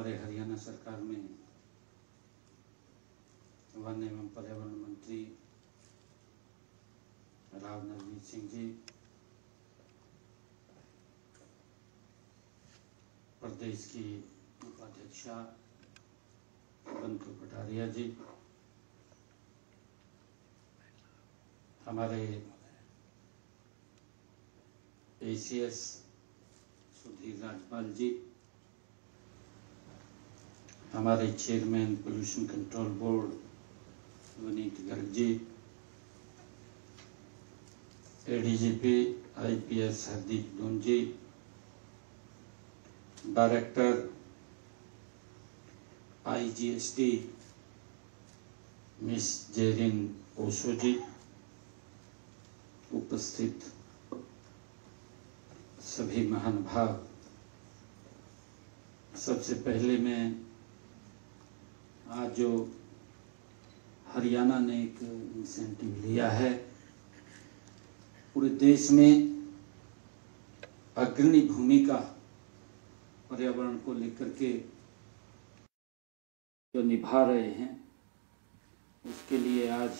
हमारे हरियाणा सरकार में वन एवं पर्यावरण मंत्री राव नवनीत सिंह जी, प्रदेश की उपाध्यक्षा बंतु कटारिया जी, हमारे ACS सुधीर राजपाल जी, हमारे chairman pollution control board Vineet Garg ji, ADGP IPS Hardeep Doon ji, director IGST miss Jerin Osho ji, उपस्थित सभी महानुभाव, सबसे पहले मैं आज जो हरियाणा ने एक इंसेंटिव लिया है, पूरे देश में अग्रणी भूमिका पर्यावरण को लेकर के जो निभा रहे हैं, उसके लिए आज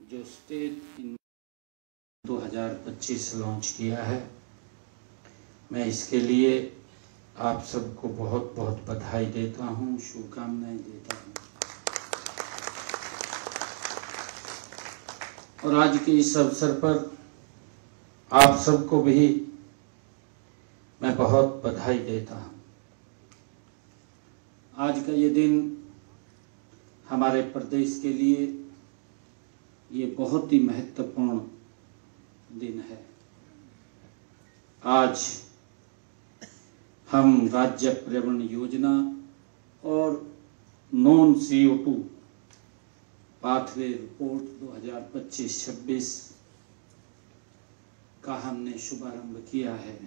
जो स्टेट इन 2025 लॉन्च किया है, मैं इसके लिए आप सबको बहुत बहुत बधाई देता हूँ, शुभकामनाएं देता हूँ। और आज के इस अवसर पर आप सबको भी मैं बहुत बधाई देता हूँ। आज का ये दिन हमारे प्रदेश के लिए ये बहुत ही महत्वपूर्ण दिन है। आज हम राज्य पर्यावरण योजना और नॉन CO2 पाथवे रिपोर्ट 2025-26 का हमने शुभारंभ किया है।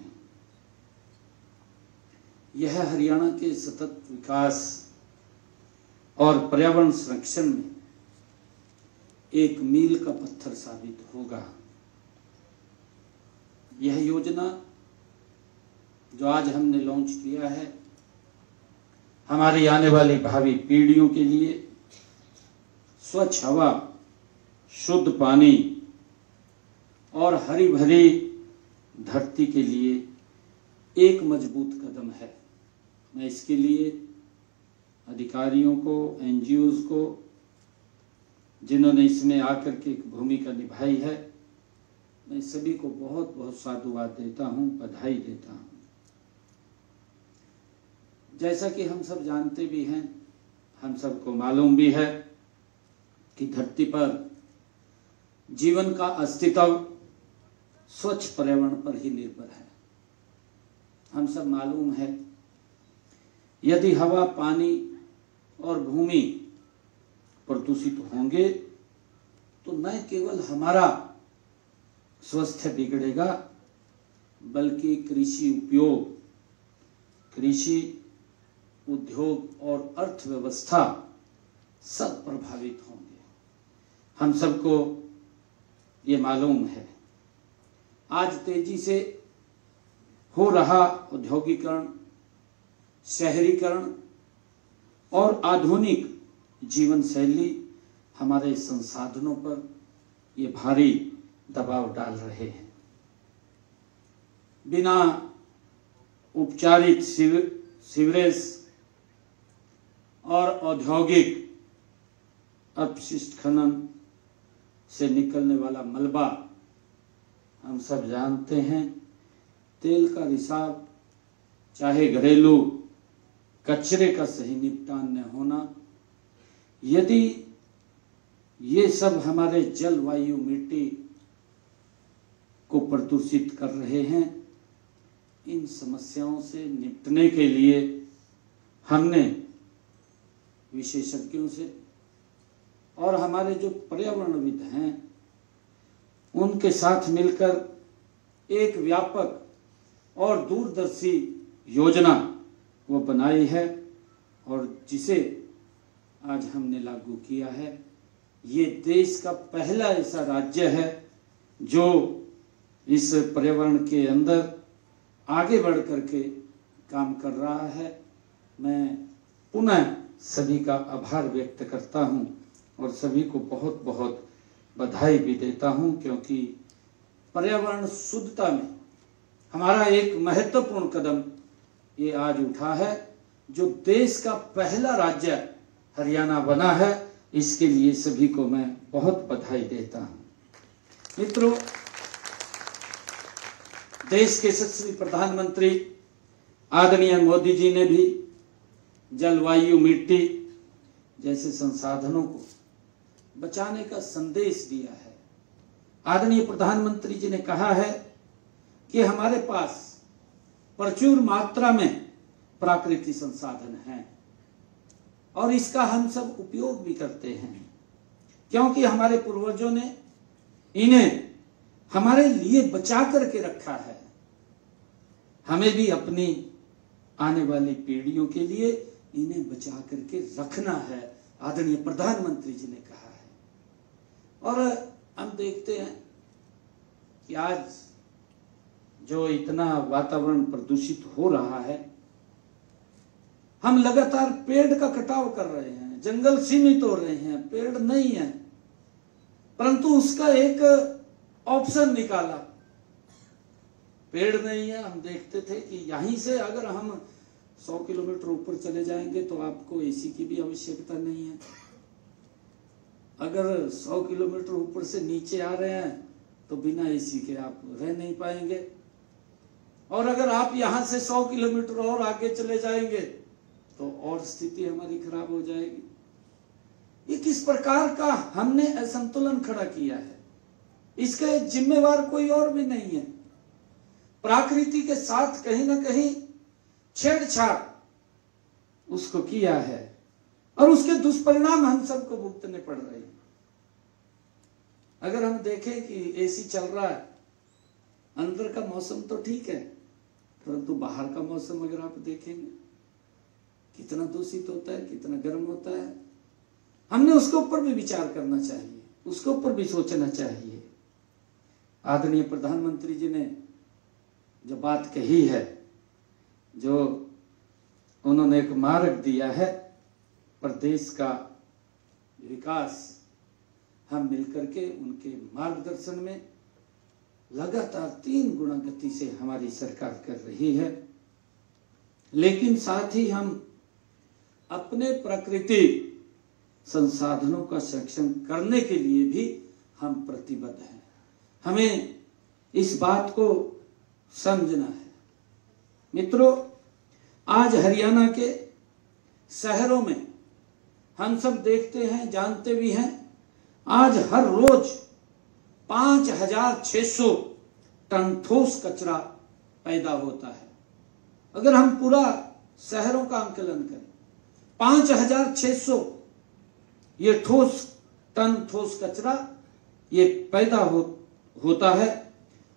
यह हरियाणा के सतत विकास और पर्यावरण संरक्षण में एक मील का पत्थर साबित होगा। यह योजना जो आज हमने लॉन्च किया है, हमारी आने वाली भावी पीढ़ियों के लिए स्वच्छ हवा, शुद्ध पानी और हरी भरी धरती के लिए एक मजबूत कदम है। मैं इसके लिए अधिकारियों को, NGOs को, जिन्होंने इसमें आकर के एक भूमिका निभाई है, मैं सभी को बहुत बहुत साधुवाद देता हूँ, बधाई देता हूँ। जैसा कि हम सब जानते भी हैं, हम सबको मालूम भी है कि धरती पर जीवन का अस्तित्व स्वच्छ पर्यावरण पर ही निर्भर है। हम सब मालूम है, यदि हवा, पानी और भूमि प्रदूषित होंगे तो न केवल हमारा स्वास्थ्य बिगड़ेगा, बल्कि कृषि उपयोग, कृषि उद्योग और अर्थव्यवस्था सब प्रभावित होंगे। हम सबको ये मालूम है। आज तेजी से हो रहा औद्योगिकरण, शहरीकरण और आधुनिक जीवन शैली हमारे संसाधनों पर ये भारी दबाव डाल रहे हैं। बिना उपचारित सीवरेज और औद्योगिक अपशिष्ट खनन से निकलने वाला मलबा, हम सब जानते हैं, तेल का रिसाव, चाहे घरेलू कचरे का सही निपटान न होना, यदि ये सब हमारे जल, वायु, मिट्टी को प्रदूषित कर रहे हैं, इन समस्याओं से निपटने के लिए हमने विशेषज्ञों से और हमारे जो पर्यावरणविद हैं, उनके साथ मिलकर एक व्यापक और दूरदर्शी योजना वो बनाई है और जिसे आज हमने लागू किया है। ये देश का पहला ऐसा राज्य है जो इस पर्यावरण के अंदर आगे बढ़ करके काम कर रहा है मैं पुनः सभी का आभार व्यक्त करता हूं और सभी को बहुत बहुत बधाई भी देता हूं, क्योंकि पर्यावरण शुद्धता में हमारा एक महत्वपूर्ण कदम ये आज उठा है। जो देश का पहला राज्य हरियाणा बना है, इसके लिए सभी को मैं बहुत बधाई देता हूं। मित्रों, देश के यशस्वी प्रधानमंत्री आदरणीय मोदी जी ने भी जलवायु, मिट्टी जैसे संसाधनों को बचाने का संदेश दिया है। आदरणीय प्रधानमंत्री जी ने कहा है कि हमारे पास प्रचुर मात्रा में प्राकृतिक संसाधन हैं और इसका हम सब उपयोग भी करते हैं, क्योंकि हमारे पूर्वजों ने इन्हें हमारे लिए बचा करके रखा है। हमें भी अपनी आने वाली पीढ़ियों के लिए इन्हें बचा करके रखना है, आदरणीय प्रधानमंत्री जी ने कहा है। और हम देखते हैं कि आज जो इतना वातावरण प्रदूषित हो रहा है, हम लगातार पेड़ का कटाव कर रहे हैं, जंगल सीमित हो रहे हैं, पेड़ नहीं है, परंतु उसका एक ऑप्शन निकाला। पेड़ नहीं है, हम देखते थे कि यहीं से अगर हम 100 किलोमीटर ऊपर चले जाएंगे तो आपको एसी की भी आवश्यकता नहीं है। अगर 100 किलोमीटर ऊपर से नीचे आ रहे हैं तो बिना एसी के आप रह नहीं पाएंगे, और अगर आप यहां से 100 किलोमीटर और आगे चले जाएंगे तो और स्थिति हमारी खराब हो जाएगी। ये किस प्रकार का हमने असंतुलन खड़ा किया है, इसका जिम्मेवार कोई और भी नहीं है। प्रकृति के साथ कहीं ना कहीं छेड़छाड़ उसको किया है और उसके दुष्परिणाम हम सबको भुगतने पड़ रहे हैं। अगर हम देखें कि एसी चल रहा है, अंदर का मौसम तो ठीक है, परंतु बाहर का मौसम अगर आप देखेंगे कितना दूषित होता है, कितना गर्म होता है। हमने उसके ऊपर भी विचार करना चाहिए, उसके ऊपर भी सोचना चाहिए। आदरणीय प्रधानमंत्री जी ने जो बात कही है, जो उन्होंने एक मार्ग दिया है प्रदेश का विकास, हम मिलकर के उनके मार्गदर्शन में लगातार 3 गुना गति से हमारी सरकार कर रही है। लेकिन साथ ही हम अपने प्राकृतिक संसाधनों का संरक्षण करने के लिए भी हम प्रतिबद्ध हैं। हमें इस बात को समझना है। मित्रों, आज हरियाणा के शहरों में हम सब देखते हैं, जानते भी हैं, आज हर रोज 5600 टन ठोस कचरा पैदा होता है। अगर हम पूरा शहरों का आंकलन करें, 5600 ये ठोस कचरा ये पैदा होता है,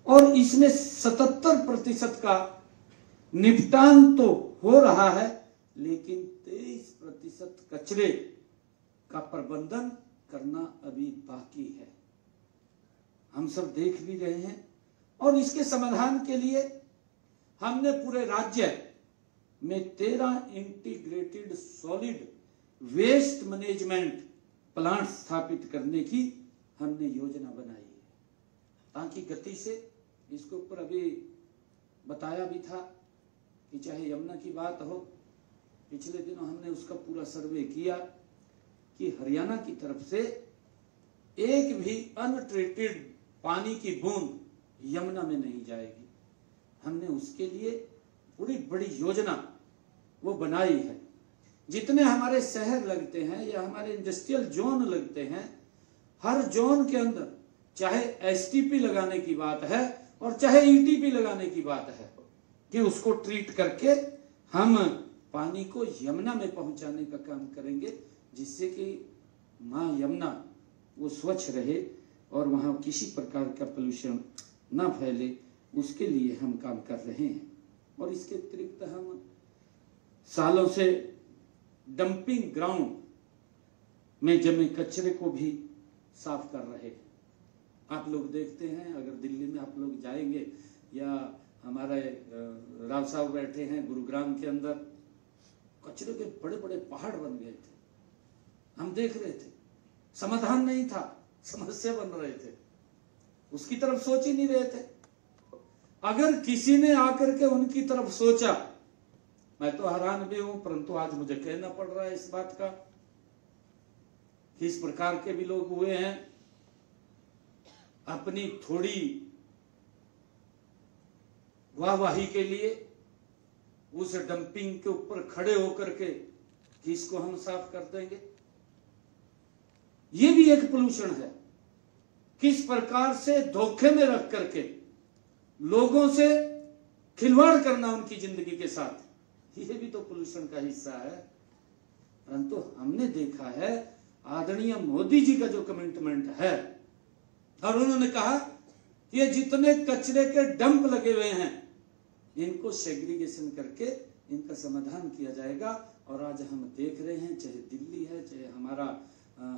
और इसमें 77% का निपटान तो हो रहा है, लेकिन 23% कचरे का प्रबंधन करना अभी बाकी है। हम सब देख भी रहे हैं, और इसके समाधान के लिए हमने पूरे राज्य में 13 integrated solid waste management plant स्थापित करने की हमने योजना बनाई है, ताकि गति से इसके ऊपर अभी बताया भी था कि चाहे यमुना की बात हो, पिछले दिनों हमने उसका पूरा सर्वे किया कि हरियाणा की तरफ से एक भी अनट्रीटेड पानी की बूंद यमुना में नहीं जाएगी। हमने उसके लिए पूरी बड़ी योजना वो बनाई है। जितने हमारे शहर लगते हैं या हमारे इंडस्ट्रियल जोन लगते हैं, हर जोन के अंदर चाहे एसटीपी लगाने की बात है और चाहे ईटीपी लगाने की बात है, कि उसको ट्रीट करके हम पानी को यमुना में पहुंचाने का काम करेंगे, जिससे कि माँ यमुना वो स्वच्छ रहे और वहाँ किसी प्रकार का पोल्यूशन ना फैले, उसके लिए हम काम कर रहे हैं। और इसके अतिरिक्त हम सालों से डंपिंग ग्राउंड में जमे कचरे को भी साफ कर रहे हैं। आप लोग देखते हैं, अगर दिल्ली में आप लोग जाएंगे, या हमारे राव साहब बैठे हैं गुरुग्राम के अंदर, कचरे के बड़े बड़े पहाड़ बन गए थे। हम देख रहे थे, समाधान नहीं था, समस्या बन रहे थे, उसकी तरफ सोच ही नहीं रहे थे। अगर किसी ने आकर के उनकी तरफ सोचा, मैं तो हैरान भी हूं, परंतु आज मुझे कहना पड़ रहा है इस बात का कि इस प्रकार के भी लोग हुए हैं। अपनी थोड़ी वाहवाही के लिए उस डंपिंग के ऊपर खड़े होकर के कि इसको हम साफ कर देंगे। ये भी एक पोल्यूशन है। किस प्रकार से धोखे में रख करके लोगों से खिलवाड़ करना उनकी जिंदगी के साथ, ये भी तो पोल्यूशन का हिस्सा है। परंतु हमने देखा है आदरणीय मोदी जी का जो कमिटमेंट है, और उन्होंने कहा कि ये जितने कचरे के डंप लगे हुए हैं इनको सेग्रीगेशन करके इनका समाधान किया जाएगा। और आज हम देख रहे हैं, चाहे दिल्ली है, चाहे हमारा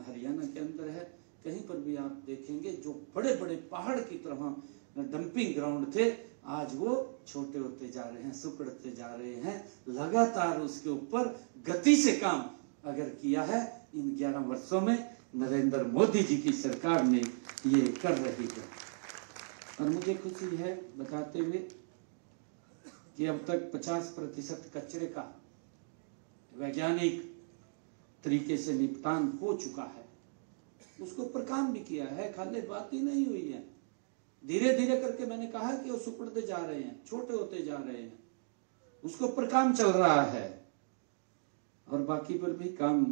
हरियाणा के अंदर है, कहीं पर भी आप देखेंगे जो बड़े बड़े पहाड़ की तरह डंपिंग ग्राउंड थे, आज वो छोटे होते जा रहे हैं, सिकुड़ते जा रहे हैं। लगातार उसके ऊपर गति से काम अगर किया है इन 11 वर्षों में नरेंद्र मोदी जी की सरकार ने ये कर रही है। और मुझे खुशी है बताते हुए कि अब तक 50% कचरे का वैज्ञानिक तरीके से निपटान हो चुका है। उसके ऊपर काम भी किया है, खाली बात ही नहीं हुई है। धीरे धीरे करके मैंने कहा कि वो सिकुड़ते जा रहे हैं, छोटे होते जा रहे हैं, उसके ऊपर काम चल रहा है। और बाकी पर भी काम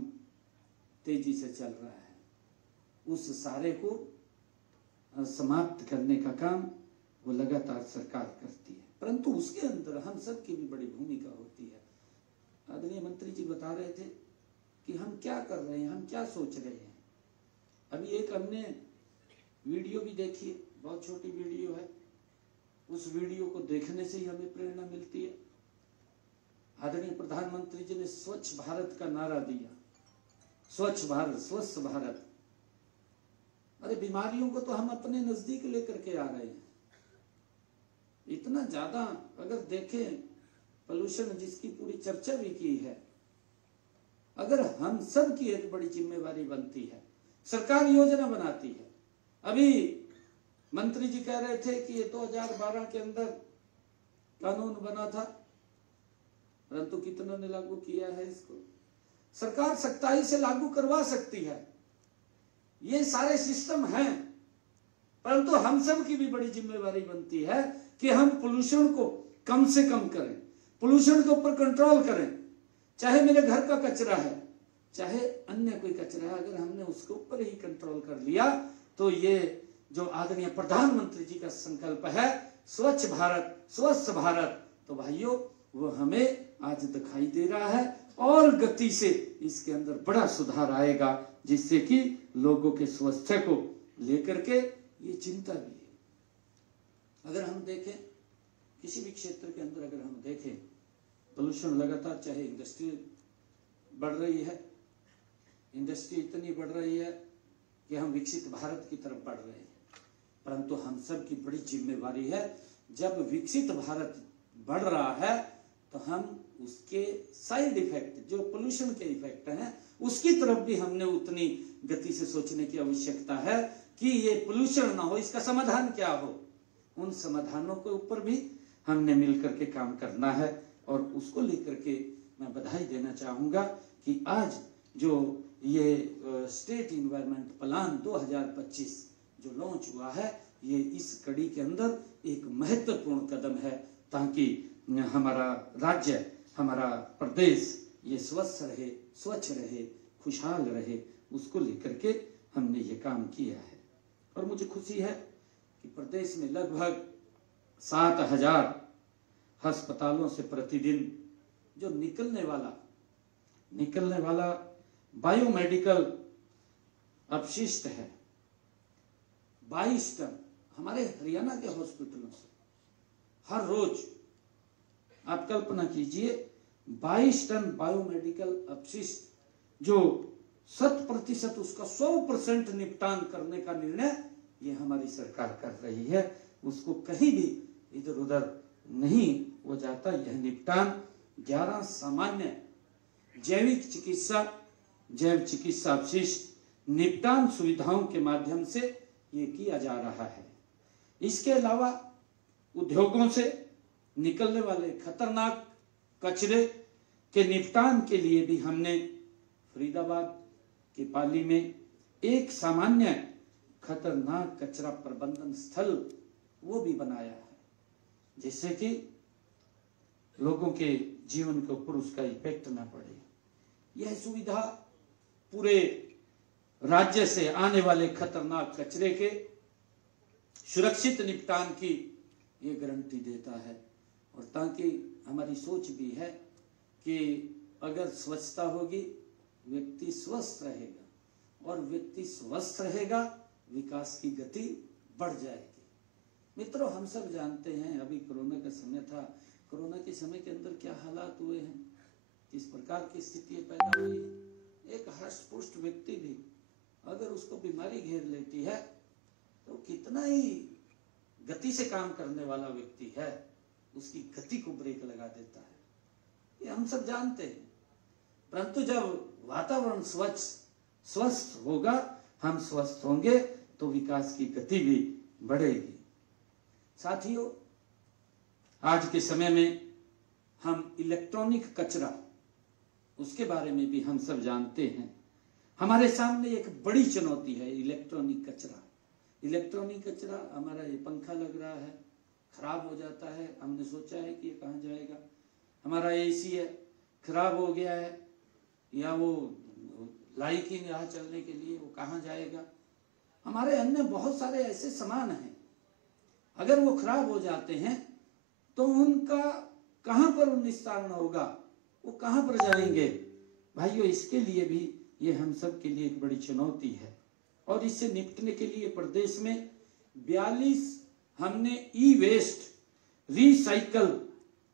तेजी से चल रहा है। उस सारे को समाप्त करने का काम वो लगातार सरकार करती है, परंतु उसके अंदर हम सब की भी बड़ी भूमिका होती है। आदरणीय मंत्री जी बता रहे थे कि हम क्या कर रहे हैं, हम क्या सोच रहे हैं। अभी एक हमने वीडियो भी देखी है, बहुत छोटी वीडियो है, उस वीडियो को देखने से ही हमें प्रेरणा मिलती है। आदरणीय प्रधानमंत्री जी ने स्वच्छ भारत का नारा दिया, स्वच्छ भारत, स्वस्थ भारत। अरे बीमारियों को तो हम अपने नजदीक लेकर के आ रहे हैं। इतना ज्यादा अगर देखें पोल्यूशन, जिसकी पूरी चर्चा भी की है, अगर हम सब की एक बड़ी जिम्मेवारी बनती है, सरकार योजना बनाती है। अभी मंत्री जी कह रहे थे कि ये 2012 के अंदर कानून बना था, परंतु कितनों ने लागू किया है इसको। सरकार सख्ताई से लागू करवा सकती है, ये सारे सिस्टम हैं, परंतु हम सब की भी बड़ी जिम्मेवारी बनती है कि हम पोल्यूशन को कम से कम करें, पोल्यूशन के ऊपर कंट्रोल करें। चाहे मेरे घर का कचरा है, चाहे अन्य कोई कचरा है, अगर हमने उसके ऊपर ही कंट्रोल कर लिया तो ये जो आदरणीय प्रधानमंत्री जी का संकल्प है स्वच्छ भारत, स्वस्थ भारत, तो भाइयों वो हमें आज दिखाई दे रहा है। और गति से इसके अंदर बड़ा सुधार आएगा, जिससे कि लोगों के स्वास्थ्य को लेकर के ये चिंता भी है। अगर हम देखें किसी भी क्षेत्र के अंदर, अगर हम देखें पोल्यूशन लगातार, चाहे इंडस्ट्री बढ़ रही है, इंडस्ट्री इतनी बढ़ रही है कि हम विकसित भारत की तरफ बढ़ रहे हैं, परंतु हम सब की बड़ी जिम्मेवारी है, जब विकसित भारत बढ़ रहा है तो हम उसके साइड इफेक्ट, जो पोल्यूशन के इफेक्ट हैं, उसकी तरफ भी हमने उतनी गति से सोचने की आवश्यकता है कि ये पोल्यूशन ना हो, इसका समाधान क्या हो। उन समाधानों के ऊपर भी हमने मिलकर के काम करना है। और उसको लेकर के मैं बधाई देना चाहूंगा कि आज जो ये स्टेट इन्वायरमेंट प्लान 2025 जो लॉन्च हुआ है, ये इस कड़ी के अंदर एक महत्वपूर्ण कदम है, ताकि हमारा राज्य, हमारा प्रदेश ये स्वस्थ रहे, स्वच्छ रहे, खुशहाल रहे, उसको लेकर के हमने ये काम किया है। और मुझे खुशी है कि प्रदेश में लगभग 7,000 अस्पतालों से प्रतिदिन जो निकलने वाला बायोमेडिकल अपशिष्ट है, 22 टन हमारे हरियाणा के हॉस्पिटलों से हर रोज, आप कल्पना कीजिए 22 टन बायोमेडिकल अपशिष्ट जो 100% उसका 100% निपटान करने का निर्णय ये हमारी सरकार कर रही है। उसको कहीं भी इधर उधर नहीं हो जाता। यह निपटान 11 सामान्य जैविक चिकित्सा, जैव चिकित्सा अपशिष्ट निपटान सुविधाओं के माध्यम से ये किया जा रहा है। इसके अलावा उद्योगों से निकलने वाले खतरनाक कचरे के निपटान के लिए भी हमने फरीदाबाद के पाली में एक सामान्य खतरनाक कचरा प्रबंधन स्थल वो भी बनाया है, जिससे कि लोगों के जीवन के ऊपर उसका इफेक्ट ना पड़े। यह सुविधा पूरे राज्य से आने वाले खतरनाक कचरे के सुरक्षित निपटान की ये गारंटी देता है। और ताकि हमारी सोच भी है कि अगर स्वच्छता होगी व्यक्ति स्वस्थ रहेगा, और व्यक्ति स्वस्थ रहेगा विकास की गति बढ़ जाएगी। मित्रों, हम सब जानते हैं अभी कोरोना का समय था, कोरोना के समय के अंदर क्या हालात हुए हैं, किस प्रकार की स्थिति पैदा हुई है। एक हष्ट-पुष्ट व्यक्ति भी अगर उसको बीमारी घेर लेती है तो कितना ही गति से काम करने वाला व्यक्ति है उसकी गति को ब्रेक लगा देता है, ये हम सब जानते हैं। परंतु जब वातावरण स्वस्थ होगा, हम स्वस्थ होंगे तो विकास की गति भी बढ़ेगी। साथियों, आज के समय में हम इलेक्ट्रॉनिक कचरा उसके बारे में भी हम सब जानते हैं। हमारे सामने एक बड़ी चुनौती है इलेक्ट्रॉनिक कचरा। इलेक्ट्रॉनिक कचरा, हमारा ये पंखा लग रहा है, खराब हो जाता है, हमने सोचा है कि ये कहाँ जाएगा। हमारा एसी है, खराब हो गया है, या वो लाइक ही यहाँ चलने के लिए, वो कहाँ जाएगा। हमारे अन्य बहुत सारे ऐसे सामान हैं, अगर वो खराब हो जाते हैं तो उनका कहाँ पर निस्तारण होगा, वो कहाँ पर जाएंगे। भाइयों, इसके लिए भी ये हम सब के लिए एक बड़ी चुनौती है, और इससे निपटने के लिए प्रदेश में 42 हमने ई वेस्ट रिसाइकल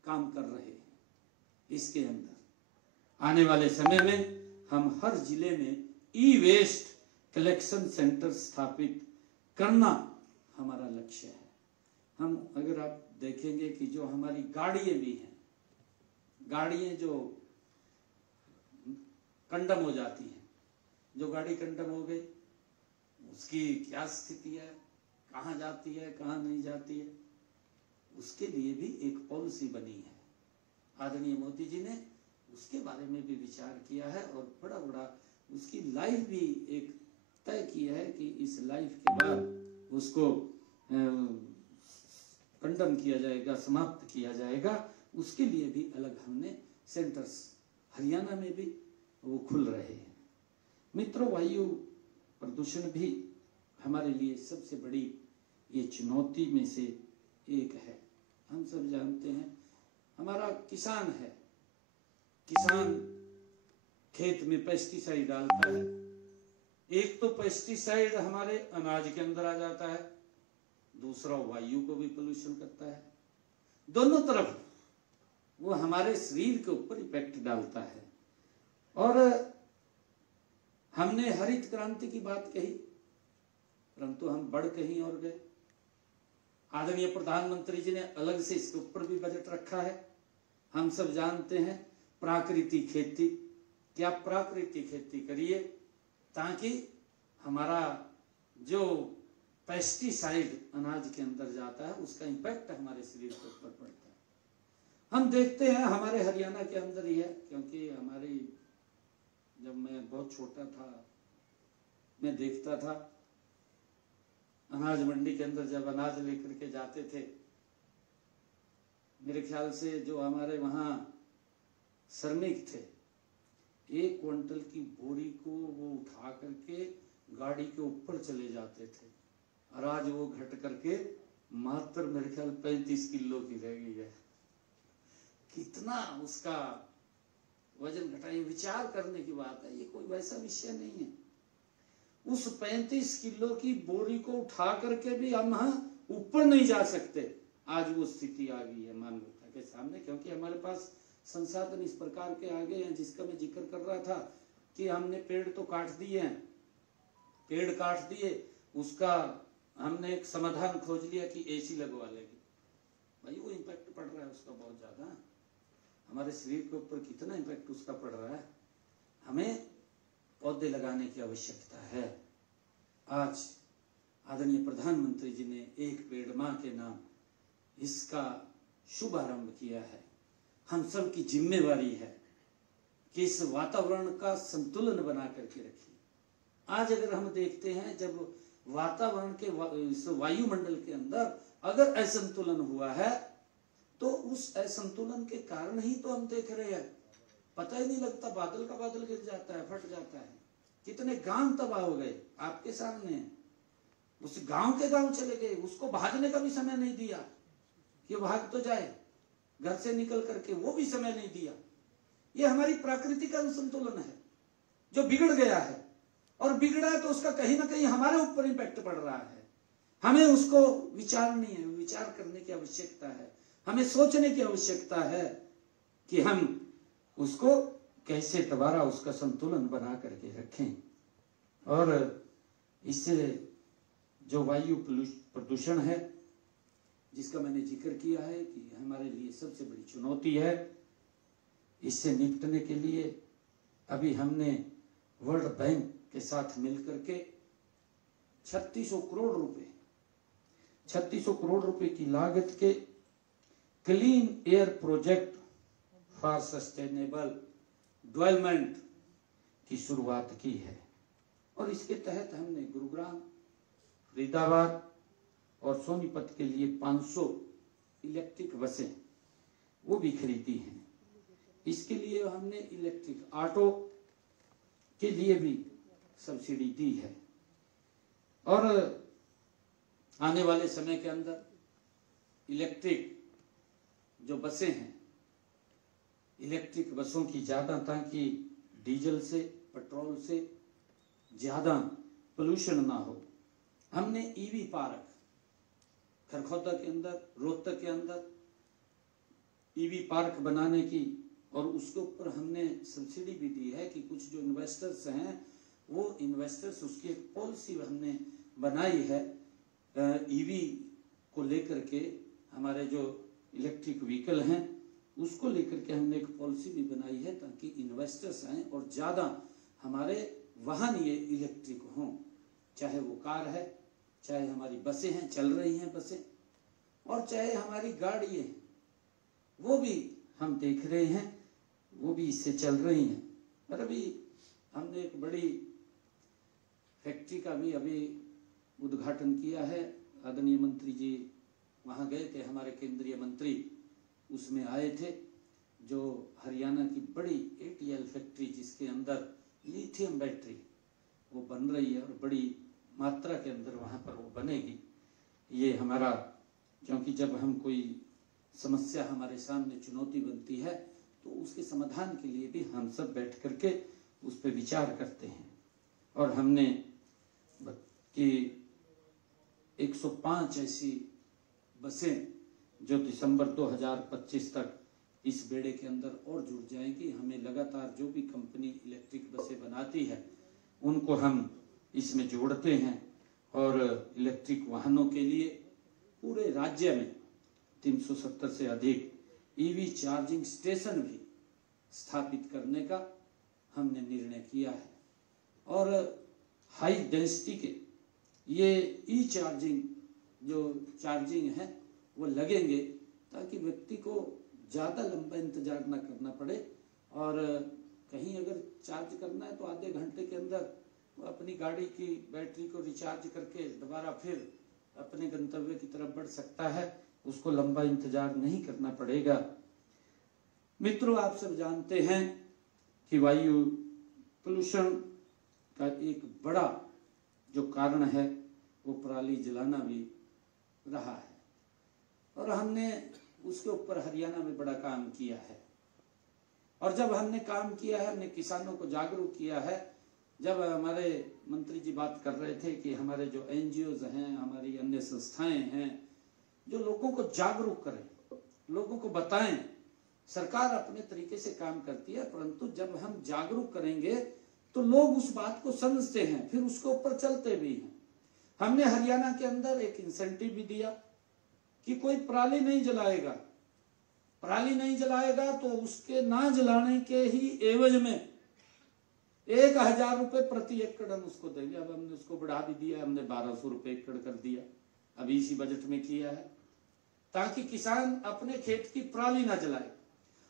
काम कर रहे हैं। इसके अंदर आने वाले समय में हम हर जिले में ई वेस्ट कलेक्शन सेंटर स्थापित करना हमारा लक्ष्य है। हम अगर आप देखेंगे कि जो हमारी गाड़ियां भी हैं, गाड़ियां जो कंडम हो जाती हैं, जो गाड़ी कंडम हो गई उसकी क्या स्थिति है, कहाँ जाती है, कहाँ नहीं जाती है, उसके लिए भी एक पॉलिसी बनी है। आदरणीय मोदी जी ने उसके बारे में भी विचार किया है, और बड़ा बड़ा उसकी लाइफ भी एक तय की है कि इस लाइफ के बाद उसको कंडम किया जाएगा, समाप्त किया जाएगा। उसके लिए भी अलग हमने सेंटर्स हरियाणा में भी वो खुल रहे हैं। मित्रों, वायु प्रदूषण भी हमारे लिए सबसे बड़ी ये चुनौती में से एक है। हम सब जानते हैं, हमारा किसान है, किसान खेत में पेस्टिसाइड डालता है। एक तो पेस्टिसाइड हमारे अनाज के अंदर आ जाता है, दूसरा वायु को भी पोल्यूशन करता है। दोनों तरफ वो हमारे शरीर के ऊपर इफेक्ट डालता है। और हमने हरित क्रांति की बात कही, परंतु हम बढ़ कहीं और गए। आदरणीय प्रधानमंत्री जी ने अलग से इसके ऊपर भी बजट रखा है। हम सब जानते हैं प्राकृतिक खेती, क्या प्राकृतिक खेती करिए ताकि हमारा जो पेस्टिसाइड अनाज के अंदर जाता है उसका इम्पैक्ट हमारे शरीर के ऊपर पड़ता है। हम देखते हैं हमारे हरियाणा के अंदर ही है, क्योंकि हमारी जब मैं बहुत छोटा था मैं देखता था अनाज मंडी के अंदर जब अनाज लेकर के जाते थे, मेरे ख्याल से जो हमारे वहां श्रमिक थे 1 क्विंटल की बोरी को वो उठा करके गाड़ी के ऊपर चले जाते थे, और आज वो घट करके मात्र मेरे ख्याल 35 किलो की रह गई है। कितना उसका वजन घटा, ये विचार करने की बात है, ये कोई वैसा विषय नहीं है। उस 35 किलो की बोरी को उठा करके भी हम ऊपर नहीं जा सकते। आज वो स्थिति आ गई है मानवता के सामने, क्योंकि हमारे पास संसाधन इस प्रकार के आ गए हैं, जिसका मैं जिक्र कर रहा था कि हमने पेड़ तो काट दिए हैं, पेड़ काट दिए, उसका हमने एक समाधान खोज लिया कि एसी लगवा लेंगे। भाई वो इम्पैक्ट पड़ रहा है उसका बहुत ज्यादा। हमारे शरीर के ऊपर कितना इम्पैक्ट उसका पड़ रहा है। हमें पौधे लगाने की आवश्यकता है। आज आदरणीय प्रधानमंत्री जी ने एक पेड़ मां के नाम इसका शुभारंभ किया है। हम सब की जिम्मेवारी है कि इस वातावरण का संतुलन बना करके रखें। आज अगर हम देखते हैं, जब वातावरण के इस वायुमंडल के अंदर अगर असंतुलन हुआ है तो उस असंतुलन के कारण ही तो हम देख रहे हैं, पता ही नहीं लगता, बादल का बादल गिर जाता है, फट जाता है। कितने गांव तबाह हो गए आपके सामने। उस गांव के गांव चले गए, उसको भागने का भी समय नहीं दिया कि भाग तो जाए, घर से निकल करके वो भी समय नहीं दिया। ये हमारी प्रकृति का संतुलन है जो बिगड़ गया है, और बिगड़ा है तो उसका कहीं ना कहीं हमारे ऊपर इम्पैक्ट पड़ रहा है। हमें उसको विचार करने की आवश्यकता है, हमें सोचने की आवश्यकता है कि हम उसको कैसे दोबारा उसका संतुलन बना करके रखें। और इससे जो वायु प्रदूषण है, जिसका मैंने जिक्र किया है कि हमारे लिए सबसे बड़ी चुनौती है, इससे निपटने के लिए अभी हमने वर्ल्ड बैंक के साथ मिलकर के 3600 करोड़ रुपए की लागत के clean air project for sustainable development की शुरुआत की है। और इसके तहत हमने गुरुग्राम, फरीदाबाद और सोनीपत के लिए 500 इलेक्ट्रिक बसें वो भी खरीदी हैं। इसके लिए हमने इलेक्ट्रिक ऑटो के लिए भी सब्सिडी दी है। और आने वाले समय के अंदर इलेक्ट्रिक जो बसें हैं, इलेक्ट्रिक बसों की ज्यादा, ताकि डीजल से, पेट्रोल से ज्यादा पोल्यूशन ना हो, हमने ईवी पार्क खरखौदा के अंदर, रोहतक के अंदर ईवी पार्क बनाने की, और उसके ऊपर हमने सब्सिडी भी दी है कि कुछ जो इन्वेस्टर्स हैं वो इन्वेस्टर्स, उसकी एक पॉलिसी हमने बनाई है ईवी को लेकर के। हमारे जो इलेक्ट्रिक व्हीकल हैं उसको लेकर के हमने एक पॉलिसी भी बनाई है ताकि इन्वेस्टर्स आए और ज्यादा हमारे वाहन ये इलेक्ट्रिक हों, चाहे वो कार है, चाहे हमारी बसें हैं, चल रही हैं बसें, और चाहे हमारी गाड़ी है, वो भी हम देख रहे हैं, वो भी इससे चल रही हैं। और अभी हमने एक बड़ी फैक्ट्री का भी अभी उद्घाटन किया है। आदरणीय मंत्री जी वहां गए थे, हमारे केंद्रीय मंत्री उसमें आए थे, जो हरियाणा की बड़ी ATL फैक्ट्री, जिसके अंदर लिथियम बैटरी वो बन रही है और बड़ी मात्रा के अंदर वहां पर वो बनेगी। ये हमारा, क्योंकि जब हम कोई समस्या हमारे सामने चुनौती बनती है तो उसके समाधान के लिए भी हम सब बैठ करके उस पर विचार करते हैं। और हमने कि 105 ऐसी बसें जो दिसंबर 2025 तक इस बेड़े के अंदर और जुड़ जाएंगी। हमें लगातार जो भी कंपनी इलेक्ट्रिक बसें बनाती है उनको हम इसमें जोड़ते हैं, और इलेक्ट्रिक वाहनों के लिए पूरे राज्य में 370 से अधिक ईवी चार्जिंग स्टेशन भी स्थापित करने का हमने निर्णय किया है। और हाई डेंसिटी के ये ई चार्जिंग जो चार्जिंग है वो लगेंगे, ताकि व्यक्ति को ज़्यादा लंबा इंतजार ना करना पड़े, और कहीं अगर चार्ज करना है तो आधे घंटे के अंदर वो अपनी गाड़ी की बैटरी को रिचार्ज करके दोबारा फिर अपने गंतव्य की तरफ बढ़ सकता है, उसको लंबा इंतजार नहीं करना पड़ेगा। मित्रों, आप सब जानते हैं कि वायु पोल्यूशन का एक बड़ा जो कारण है वो पराली जलाना भी रहा है, और हमने उसके ऊपर हरियाणा में बड़ा काम किया है। और जब हमने काम किया है, हमने किसानों को जागरूक किया है। जब हमारे मंत्री जी बात कर रहे थे कि हमारे जो NGOs हैं, हमारी अन्य संस्थाएं हैं, जो लोगों को जागरूक करें, लोगों को बताएं। सरकार अपने तरीके से काम करती है, परंतु जब हम जागरूक करेंगे तो लोग उस बात को समझते हैं, फिर उसके ऊपर चलते भी हैं। हमने हरियाणा के अंदर एक इंसेंटिव भी दिया कि कोई पराली नहीं जलाएगा, पराली नहीं जलाएगा तो उसके ना जलाने के ही एवज में 1000 रुपए प्रति एकड़ हम उसको देंगे। अब हमने उसको बढ़ा भी दिया, हमने 1200 रुपए एकड़ कर दिया अभी इसी बजट में किया है, ताकि किसान अपने खेत की पराली ना जलाए।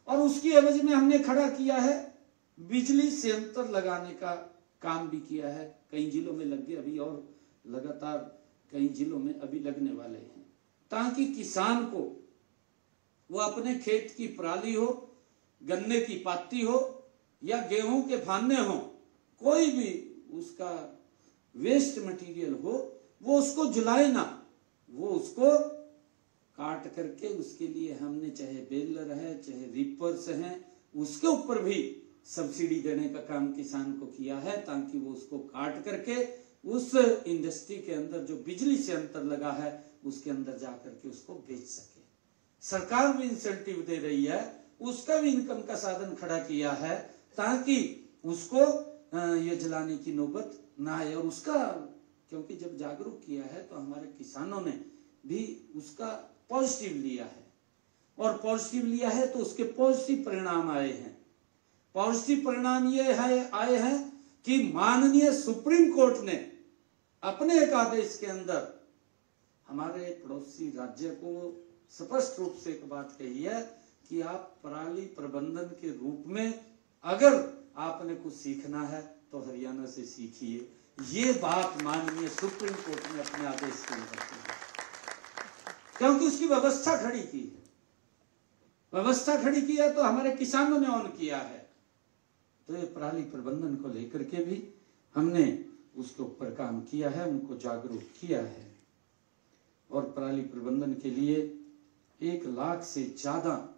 और उसकी एवज में हमने खड़ा किया है बिजली संयंत्र लगाने का काम भी किया है। कई जिलों में लग गए अभी, और लगातार कई जिलों में अभी लगने वाले हैं, ताकि किसान को वो अपने खेत की पराली हो, गन्ने की पाती हो या गेहूं के फाने हो, कोई भी उसका वेस्ट मटेरियल हो, वो उसको जलाए ना, वो उसको काट करके उसके लिए हमने चाहे बेलर है चाहे रीपर्स हैं, उसके ऊपर भी सब्सिडी देने का काम किसान को किया है, ताकि वो उसको काट करके उस इंडस्ट्री के अंदर जो बिजली से अंतर लगा है उसके अंदर जाकर के उसको बेच सके। सरकार भी इंसेंटिव दे रही है, उसका भी इनकम का साधन खड़ा किया है, ताकि उसको ये जलाने की नौबत ना आए। और उसका क्योंकि जब जागरूक किया है तो हमारे किसानों ने भी उसका पॉजिटिव लिया है, और पॉजिटिव लिया है तो उसके पॉजिटिव परिणाम आए हैं। पॉजिटिव परिणाम ये आए हैं कि माननीय सुप्रीम कोर्ट ने अपने एक आदेश के अंदर हमारे पड़ोसी राज्य को स्पष्ट रूप से एक बात कही है कि आप पराली प्रबंधन के रूप में अगर आपने कुछ सीखना है तो हरियाणा से सीखिए। ये बात माननीय सुप्रीम कोर्ट ने अपने आदेश के अंदर की, क्योंकि उसकी व्यवस्था खड़ी की है। व्यवस्था खड़ी की है तो हमारे किसानों ने ऑन किया है। तो ये पराली प्रबंधन को लेकर के भी हमने उसके ऊपर काम किया है, उनको जागरूक किया है। और पराली प्रबंधन के लिए 1 लाख से ज्यादा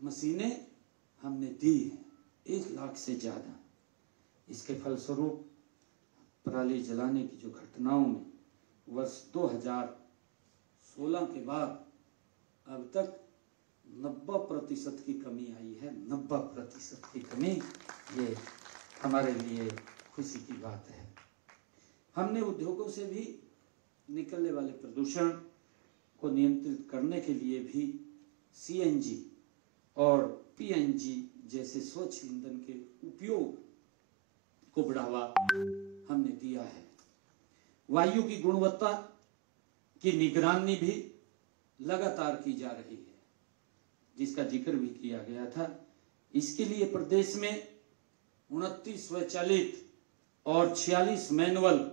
मशीनें हमने दी हैं, 1 लाख से ज्यादा। इसके फलस्वरूप पराली जलाने की जो घटनाओं में वर्ष 2016 के बाद अब तक 90% की कमी आई है। 90% की कमी, ये हमारे लिए खुशी की बात है। हमने उद्योगों से भी निकलने वाले प्रदूषण को नियंत्रित करने के लिए भी CNG और PNG जैसे स्वच्छ ईंधन के उपयोग को बढ़ावा हमने दिया है। वायु की गुणवत्ता की निगरानी भी लगातार की जा रही है, जिसका जिक्र भी किया गया था। इसके लिए प्रदेश में 29 स्वचालित और 46 मैनुअल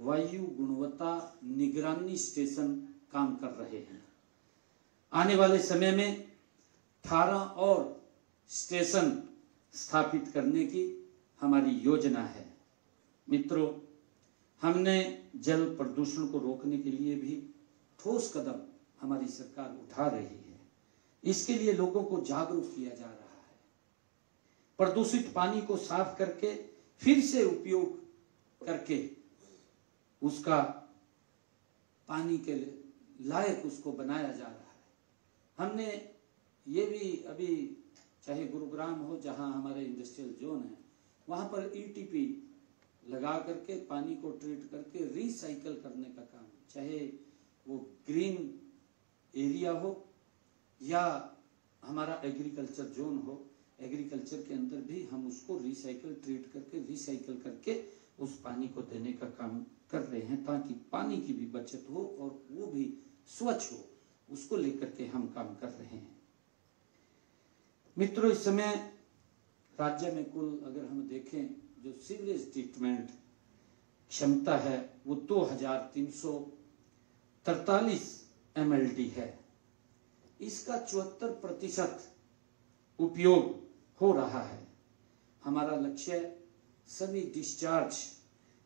वायु गुणवत्ता निगरानी स्टेशन काम कर रहे हैं। आने वाले समय में 18 और स्टेशन स्थापित करने की हमारी योजना है। मित्रों, हमने जल प्रदूषण को रोकने के लिए भी ठोस कदम हमारी सरकार उठा रही है। इसके लिए लोगों को जागरूक किया जा रहा है। प्रदूषित पानी को साफ करके फिर से उपयोग करके उसका पानी के लायक उसको बनाया जा रहा है। हमने ये भी अभी चाहे गुरुग्राम हो, जहां हमारे इंडस्ट्रियल जोन है, वहां पर ETP लगा करके पानी को ट्रीट करके रिसाइकल करने का काम, चाहे वो ग्रीन एरिया हो या हमारा एग्रीकल्चर जोन हो, एग्रीकल्चर के अंदर भी हम उसको रिसाइकल करके उस पानी को देने का काम कर रहे हैं, ताकि पानी की भी बचत हो और वो भी स्वच्छ हो। उसको लेकर के हम काम कर रहे हैं। मित्रों, इस समय राज्य में कुल अगर हम देखें जो सीवरेज ट्रीटमेंट क्षमता है वो 2343 MLD है। इसका 74% उपयोग हो रहा है। हमारा लक्ष्य सभी डिस्चार्ज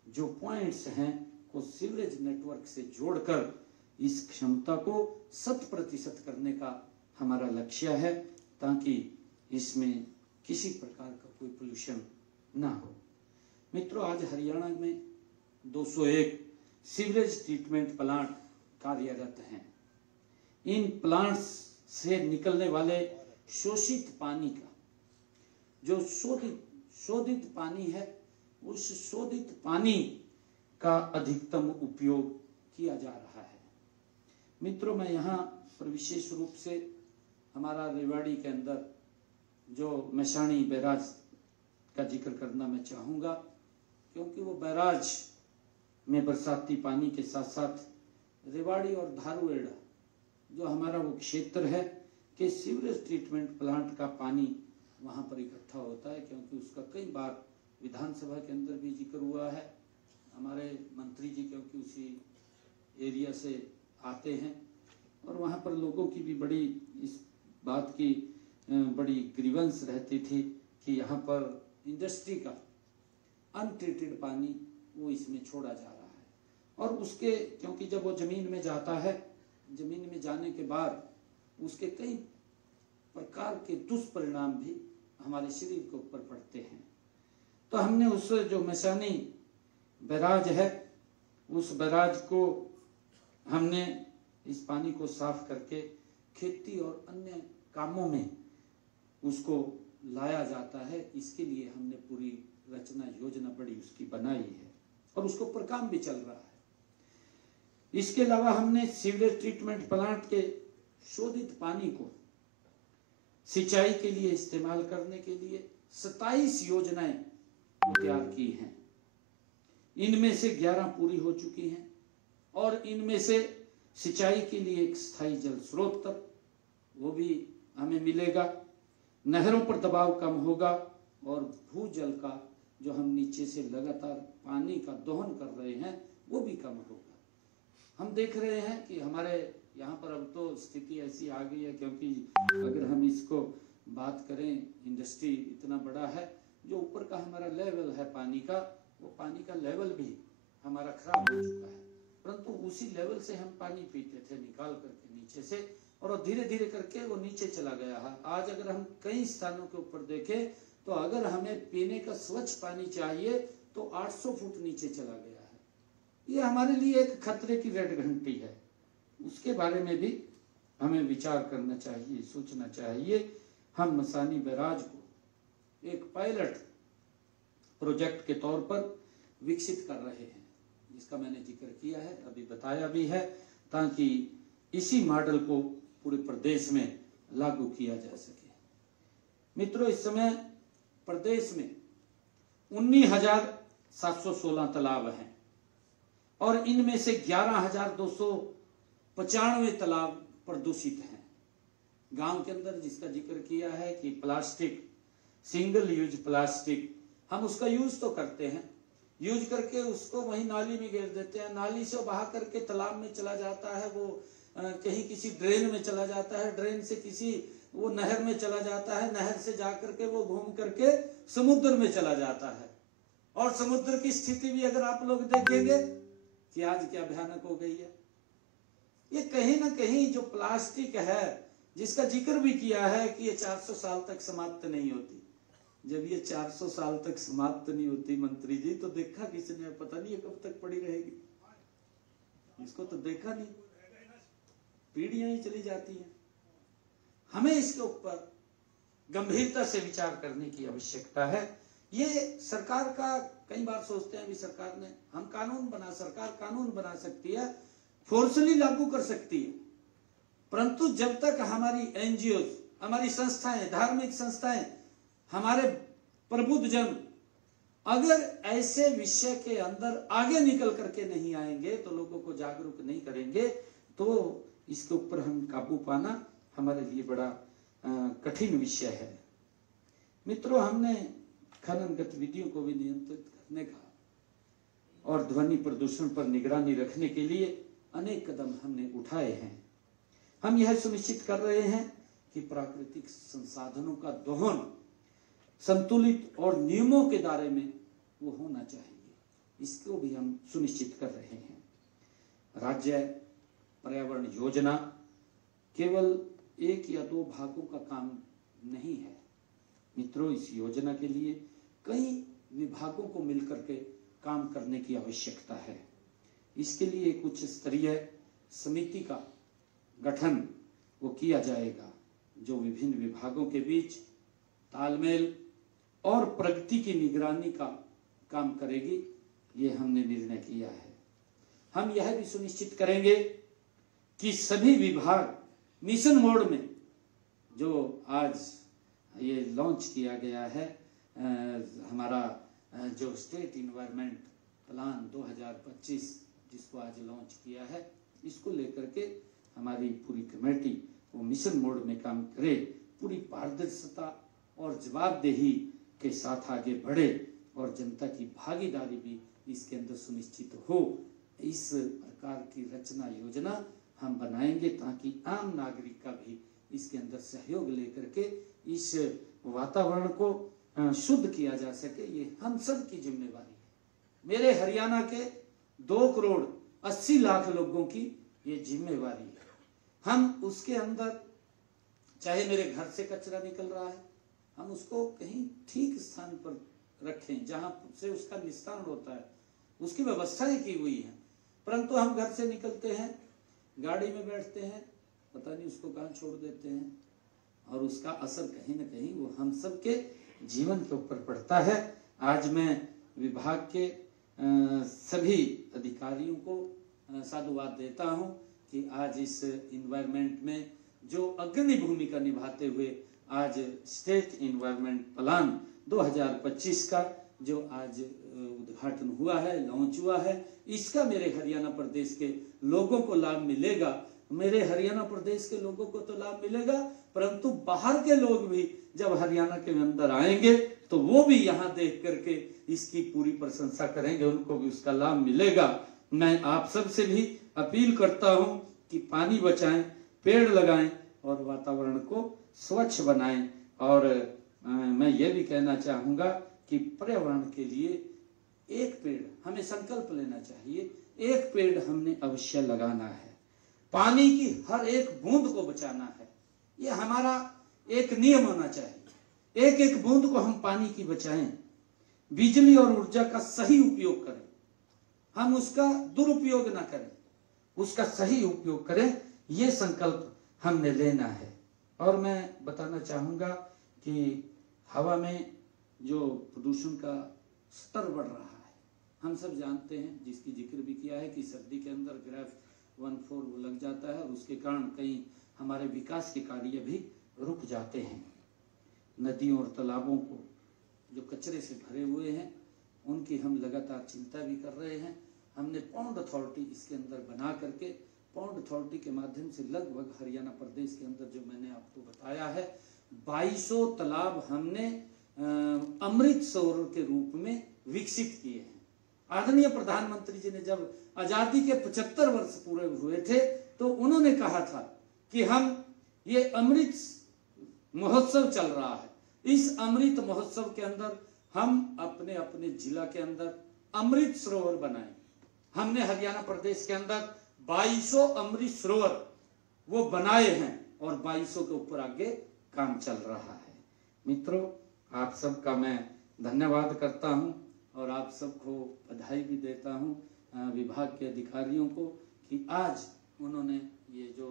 जो पॉइंट्स हैं को सीवरेज नेटवर्क से जोड़कर इस क्षमता को 100% करने का हमारा लक्ष्य है, ताकि इसमें किसी प्रकार का कोई पोल्यूशन ना हो। मित्रों, आज हरियाणा में 201 सीवरेज ट्रीटमेंट प्लांट कार्यरत हैं। इन प्लांट्स से निकलने वाले शोषित पानी का जो शोधित पानी है, उस शोधित पानी का अधिकतम उपयोग किया जा रहा है। मित्रों, मैं यहाँ पर विशेष रूप से हमारा रेवाड़ी के अंदर जो मैसाणी बैराज का जिक्र करना मैं चाहूँगा, क्योंकि वो बैराज में बरसाती पानी के साथ साथ रेवाड़ी और धारूएड़ा जो हमारा वो क्षेत्र है कि सीवरेज ट्रीटमेंट प्लांट का पानी वहाँ पर इकट्ठा होता है, क्योंकि उसका कई बार विधानसभा के अंदर भी जिक्र हुआ है। हमारे मंत्री जी क्योंकि उसी एरिया से आते हैं और वहाँ पर लोगों की भी बड़ी इस बात की बड़ी ग्रीवेंस रहती थी कि यहाँ पर इंडस्ट्री का अनट्रीटेड पानी वो इसमें छोड़ा जा रहा है, और उसके क्योंकि जब वो जमीन में जाता है, जमीन में जाने के बाद उसके कई प्रकार के दुष्परिणाम भी हमारे शरीर के ऊपर पड़ते हैं। तो हमने उस जो मैसाणी बैराज है, उस बैराज को हमने इस पानी को साफ करके खेती और अन्य कामों में उसको लाया जाता है। इसके लिए हमने पूरी रचना योजना बड़ी उसकी बनाई है और उसके ऊपर काम भी चल रहा है। इसके अलावा हमने सीवरेज ट्रीटमेंट प्लांट के शोधित पानी को सिंचाई के लिए इस्तेमाल करने के लिए 27 योजनाएं तैयार की हैं। इनमें से 11 पूरी हो चुकी हैं और इनमें से सिंचाई के लिए एक स्थायी जल स्रोत तक वो भी हमें मिलेगा, नहरों पर दबाव कम होगा और भूजल का जो हम नीचे से लगातार पानी का दोहन कर रहे हैं वो भी कम होगा। हम देख रहे हैं कि हमारे यहाँ पर अब तो स्थिति ऐसी आ गई है, क्योंकि अगर हम इसको बात करें, इंडस्ट्री इतना बड़ा है, जो ऊपर का हमारा लेवल है पानी का, वो पानी का लेवल भी हमारा खराब हो चुका है, परंतु उसी लेवल से हम पानी पीते थे निकाल करके नीचे से, और धीरे धीरे करके वो नीचे चला गया है। आज अगर हम कई स्थानों के ऊपर देखें तो अगर हमें पीने का स्वच्छ पानी चाहिए तो 800 फुट नीचे चला गया है। ये हमारे लिए एक खतरे की रेड घंटी है, उसके बारे में भी हमें विचार करना चाहिए, सोचना चाहिए। हम मैसाणी बैराज को एक पायलट प्रोजेक्ट के तौर पर विकसित कर रहे हैं, जिसका मैंने जिक्र किया है, अभी बताया भी है, ताकि इसी मॉडल को पूरे प्रदेश में लागू किया जा सके। मित्रों, इस समय प्रदेश में 19,716 तालाब हैं और इनमें से 11,295 तालाब प्रदूषित हैं। गांव के अंदर जिसका जिक्र किया है कि प्लास्टिक, सिंगल यूज प्लास्टिक, हम उसका यूज तो करते हैं, यूज करके उसको वहीं नाली में गिर देते हैं, नाली से बहा करके तालाब में चला जाता है, वो कहीं किसी ड्रेन में चला जाता है, ड्रेन से किसी वो नहर में चला जाता है, नहर से जाकर के वो घूम करके समुद्र में चला जाता है। और समुद्र की स्थिति भी अगर आप लोग देखेंगे कि आज क्या भयानक हो गई है। ये कहीं ना कहीं जो प्लास्टिक है, जिसका जिक्र भी किया है कि ये 400 साल तक समाप्त नहीं होती। जब ये 400 साल तक समाप्त नहीं होती मंत्री जी, तो देखा किसने? पता नहीं कब तक पड़ी रहेगी, इसको तो देखा नहीं, पीढ़ियां ही चली जाती हैं। हमें इसके ऊपर गंभीरता से विचार करने की आवश्यकता है। ये सरकार का, कई बार सोचते हैं भी सरकार ने, हम सरकार कानून बना सकती है, फोर्सली लागू कर सकती है, परंतु जब तक हमारी एनजीओ, हमारी संस्थाएं, धार्मिक संस्थाएं, हमारे प्रबुद्ध जन अगर ऐसे विषय के अंदर आगे निकल करके नहीं आएंगे, तो लोगों को जागरूक नहीं करेंगे, तो इसके ऊपर हम काबू पाना हमारे लिए बड़ा कठिन विषय है। मित्रों, हमने खनन गतिविधियों को भी नियंत्रित करने का और ध्वनि प्रदूषण पर निगरानी रखने के लिए अनेक कदम हमने उठाए हैं। हम यह सुनिश्चित कर रहे हैं कि प्राकृतिक संसाधनों का दोहन संतुलित और नियमों के दायरे में वो होना चाहिए, इसको भी हम सुनिश्चित कर रहे हैं। राज्य पर्यावरण योजना केवल 1 या 2 भागों का काम नहीं है। मित्रों, इस योजना के लिए कई विभागों को मिलकर के काम करने की आवश्यकता है। इसके लिए एक उच्च स्तरीय समिति का गठन वो किया जाएगा, जो विभिन्न विभागों के बीच तालमेल और प्रगति की निगरानी का काम करेगी। ये हमने निर्णय किया है। हम यह भी सुनिश्चित करेंगे कि सभी विभाग मिशन मोड में जो आज ये लॉन्च किया गया है हमारा जो स्टेट इन्वायरमेंट प्लान 2025 जिसको आज लॉन्च किया है, इसको लेकर के हमारी पूरी कमेटी वो मिशन मोड में काम करे, पूरी पारदर्शिता और जवाबदेही के साथ आगे बढ़े और जनता की भागीदारी भी इसके अंदर सुनिश्चित हो। इस प्रकार की रचना योजना हम बनाएंगे ताकि आम नागरिक का भी इसके अंदर सहयोग लेकर के इस वातावरण को शुद्ध किया जा सके। ये हम सब की जिम्मेवारी है। मेरे हरियाणा के 2,80,00,000 लोगों की ये जिम्मेवारी है। हम उसके अंदर, चाहे मेरे घर से कचरा निकल रहा है, हम उसको कहीं ठीक स्थान पर रखें जहां से उसका निस्तारण होता है, उसकी व्यवस्थाएं की हुई हैं। परंतु हम घर से निकलते हैं, गाड़ी में बैठते हैं, पता नहीं उसको कहाँ छोड़ देते हैं और उसका असर कहीं न कहीं वो हम सब के जीवन के ऊपर पड़ता है। आज मैं विभाग के सभी अधिकारियों को साधुवाद देता हूं कि आज इस इन्वायरमेंट में जो अग्रणी भूमिका निभाते हुए आज स्टेट इन्वायरमेंट प्लान 2025 का जो आज उद्घाटन हुआ है, लॉन्च हुआ है, इसका मेरे हरियाणा प्रदेश के लोगों को लाभ मिलेगा। मेरे हरियाणा प्रदेश के लोगों को तो लाभ मिलेगा, परंतु बाहर के लोग भी जब हरियाणा के अंदर आएंगे तो वो भी यहाँ देख करके इसकी पूरी प्रशंसा करेंगे, उनको भी उसका लाभ मिलेगा। मैं आप सब से भी अपील करता हूँ कि पानी बचाएं, पेड़ लगाएं और वातावरण को स्वच्छ बनाएं। और मैं ये भी कहना चाहूंगा कि पर्यावरण के लिए एक पेड़ हमें संकल्प लेना चाहिए, एक पेड़ हमने अवश्य लगाना है। पानी की हर एक बूंद को बचाना है, ये हमारा एक नियम होना चाहिए। एक एक बूंद को हम पानी की बचाएं, बिजली और ऊर्जा का सही उपयोग करें, हम उसका दुरुपयोग ना करें, उसका सही उपयोग करें, ये संकल्प हमने लेना है। और मैं बताना चाहूंगा कि हवा में जो प्रदूषण का स्तर बढ़ रहा है, हम सब जानते हैं, जिसकी जिक्र भी किया है कि सर्दी के अंदर ग्राफ 1.4 वो लग जाता है और उसके कारण कई हमारे विकास के कार्य भी रुक जाते हैं। नदियों और तालाबों को जो कचरे से भरे हुए हैं उनकी हम लगातार चिंता भी कर रहे हैं। हमने पौंड अथॉरिटी इसके अंदर बना करके, पौंड अथॉरिटी के माध्यम से लगभग हरियाणा प्रदेश के अंदर जो मैंने आपको बताया है 2200 तालाब हमने अमृत सरोवर के रूप में विकसित किए हैं। आदरणीय प्रधानमंत्री जी ने जब आजादी के 75 वर्ष पूरे हुए थे तो उन्होंने कहा था कि हम ये अमृत महोत्सव चल रहा है, इस अमृत महोत्सव के अंदर हम अपने अपने जिला के अंदर अमृत सरोवर बनाए। हमने हरियाणा प्रदेश के अंदर 2200 अमृत सरोवर वो बनाए हैं और 2200 के ऊपर आगे काम चल रहा है। मित्रों, आप सबका मैं धन्यवाद करता हूं और आप सबको बधाई भी देता हूं, विभाग के अधिकारियों को, कि आज उन्होंने ये जो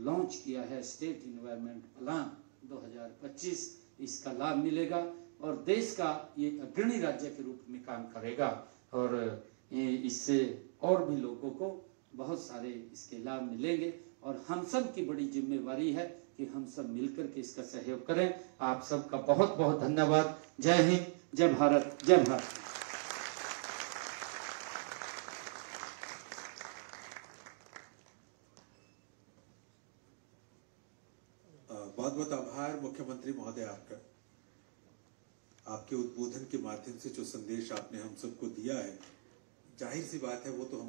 लॉन्च किया है स्टेट इन्वायरमेंट प्लान 2025, इसका लाभ मिलेगा और देश का ये अग्रणी राज्य के रूप में काम करेगा और इससे और भी लोगों को बहुत सारे इसके लाभ मिलेंगे। और हम सब की बड़ी जिम्मेवारी है कि हम सब मिलकर के इसका सहयोग करें। आप सबका बहुत बहुत धन्यवाद। जय हिंद, जय भारत, जय भारत। बहुत बहुत आभार मुख्यमंत्री महोदय आपका। आपके उद्बोधन के माध्यम से जो संदेश आपने हम सबको दिया है, जाहिर सी बात है वो तो